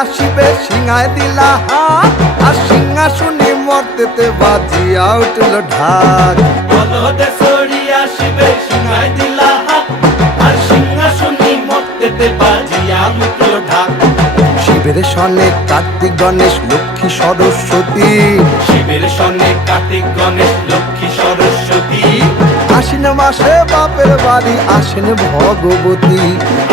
আসিবে সিংহায় দিলা হাত, আর সিংহাসনে মর্তেতে বাজিয়া উঠল ঢাক। বলদে সরি আসিবে সিংহায় দিলা হাত, আর সিংহাসনে মর্তেতে বাজিয়া উঠল ঢাক। শিবের সনে কার্তিক গণেশ লক্ষ্মী সরস্বতী, শিবের সনে কার্তিক গণেশ লক্ষ্মী সরস্বতী। আশ্বিন মাসে বাপের বাড়ি আসেন ভগবতী।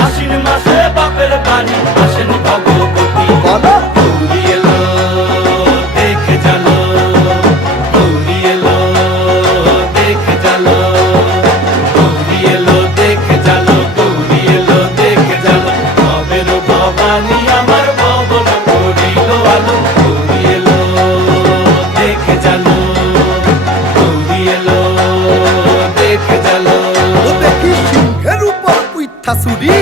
আশ্বিন মাসে বাপের বাড়ি আসেন ভগবতী। বলো গৌরী এলো দেখে জালো, গৌরী এলো দেখে জালো, গৌরী এলো দেখে জালো, গৌরী এলো দেখে জালো। ভবের ভবানী আমার ভবন করিল আলো, গৌরী এলো দেখে জালো, গৌরী এলো দেখে জালো। ও দেখি সিংহের উপর উইঠা চুরি,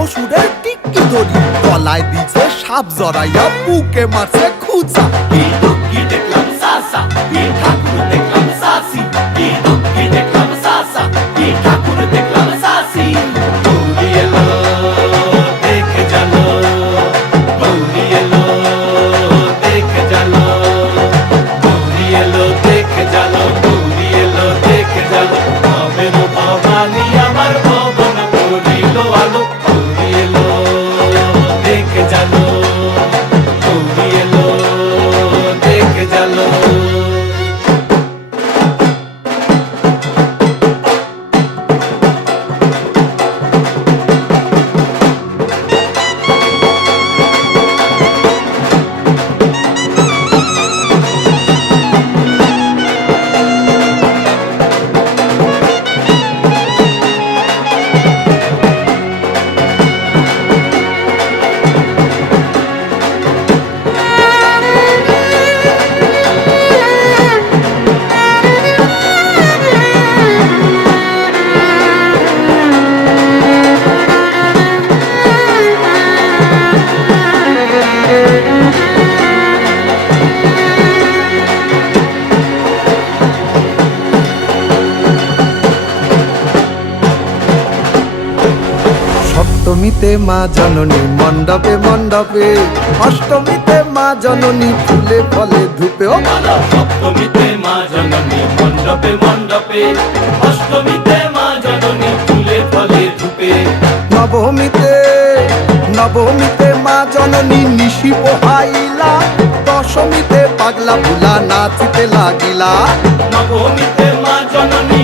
অসুরের টিকি দড়ি, গলায় দিছে সাপ জড়াইয়া বুকে মারছে খুঁচা। কি দুঃখী দেখলাম সাসা, কি ঠাকুর দেখলাম সাসি, কি দুঃখী দেখলাম সাসা, কি ঠাকুর দেখলাম সাসি। গৌরী এলো দেখে জালো, গৌরী এলো দেখে জালো, গৌরী এলো দেখে জালো, গৌরী এলো দেখে জালো। ভবের ভবানী আমার ভবন করিল আলো, গৌরী এলো দেখে জালো, গৌরী এলো দেখে জালো। সপ্তমীতে মা জননী মণ্ডপে মণ্ডপে, অষ্টমীতে মা জননী ফুলে ফলে ধূপে। ও মালা সপ্তমীতে মা জননী মণ্ডপে মণ্ডপে, অষ্টমীতে মা জননী ফুলে ফলে ধূপে। নবমীতে মা জননী নিশি পোহাইলা, দশমীতে পাগলা ভুলা নাচিতে লাগিলা। নবমীতে মা জননী